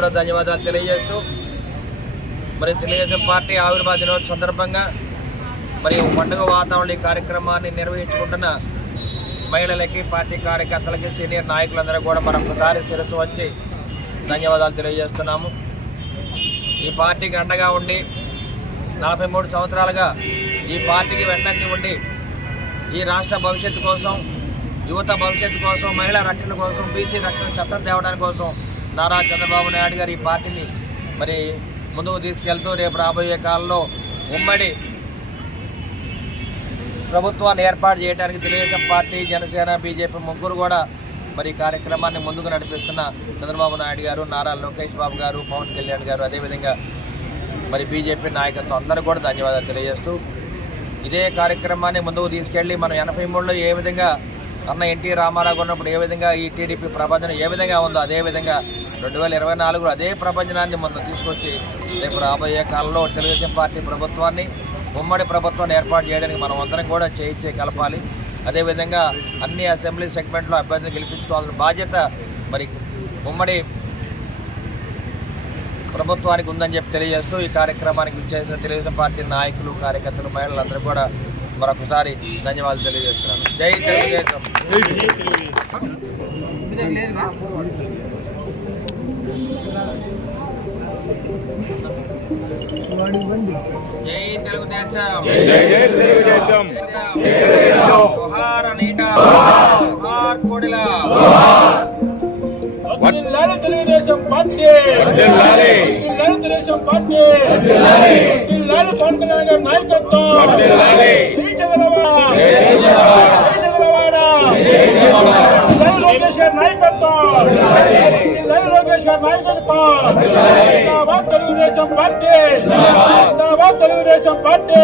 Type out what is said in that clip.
కూడా ధన్యవాదాలు తెలియజేస్తూ మరి తెలుగుదేశం పార్టీ ఆవిర్భావ దినోత్సవం సందర్భంగా మరి పండుగ వాతావరణ ఈ కార్యక్రమాన్ని నిర్వహించుకుంటున్న మహిళలకి పార్టీ కార్యకర్తలకి సీనియర్ నాయకులందరూ కూడా మరొకసారి శిరస్సు వచ్చి ధన్యవాదాలు తెలియజేస్తున్నాము. ఈ పార్టీకి అండగా ఉండి నలభై మూడు సంవత్సరాలుగా ఈ పార్టీకి వెన్నంటి ఉండి ఈ రాష్ట్ర భవిష్యత్తు కోసం యువత భవిష్యత్తు కోసం మహిళా రక్షణ కోసం బీసీ రక్షణ చట్టం తేవడానికి కోసం నారా చంద్రబాబు నాయుడు గారు ఈ పార్టీని మరి ముందుకు తీసుకెళ్తూ రేపు రాబోయే కాలంలో ఉమ్మడి ప్రభుత్వాన్ని ఏర్పాటు చేయడానికి తెలుగుదేశం పార్టీ జనసేన బీజేపీ ముగ్గురు కూడా మరి కార్యక్రమాన్ని ముందుకు నడిపిస్తున్న చంద్రబాబు నాయుడు గారు నారా లోకేష్ బాబు గారు పవన్ కళ్యాణ్ గారు అదేవిధంగా మరి బీజేపీ నాయకత్వం అందరూ కూడా ధన్యవాదాలు తెలియజేస్తూ ఇదే కార్యక్రమాన్ని ముందుకు తీసుకెళ్ళి మనం ఎనభై మూడులో ఏ విధంగా అన్న ఎన్టీ రామారావు ఉన్నప్పుడు ఏ విధంగా ఈ టీడీపీ ప్రపంచం ఏ విధంగా ఉందో అదే విధంగా రెండు వేల ఇరవై నాలుగులో అదే ప్రపంచనాన్ని మనం తీసుకొచ్చి రేపు రాబోయే కాలంలో తెలుగుదేశం పార్టీ ప్రభుత్వాన్ని ఉమ్మడి ప్రభుత్వాన్ని ఏర్పాటు చేయడానికి మనం అందరం కూడా చేయించే కలపాలి. అదేవిధంగా అన్ని అసెంబ్లీ సెగ్మెంట్లో అభ్యర్థిని గెలిపించుకోవాల్సిన బాధ్యత మరి ఉమ్మడి ప్రభుత్వానికి ఉందని చెప్పి తెలియజేస్తూ ఈ కార్యక్రమానికి చేసిన తెలుగుదేశం పార్టీ నాయకులు కార్యకర్తలు మహిళలందరూ కూడా మరొకసారి ధన్యవాదాలు తెలియజేస్తున్నాను జై తెలుగుదేశం జై తెలుగుదేశం జోహార్ అనిత జోహార్ కోడిల వర్ధిల్లాలి తెలుగుదేశం పార్టీ. తెలుగుదేశం పార్టీ. వర్ధిల్లాలి పవన్ కళ్యాణ్ గారి నాయకత్వం. లోకేష్ గారి నాయకత్వం. లోకేష్ గారి నాయకత్వం. తెలుగుదేశం పార్టీ. తెలుగుదేశం పార్టీ.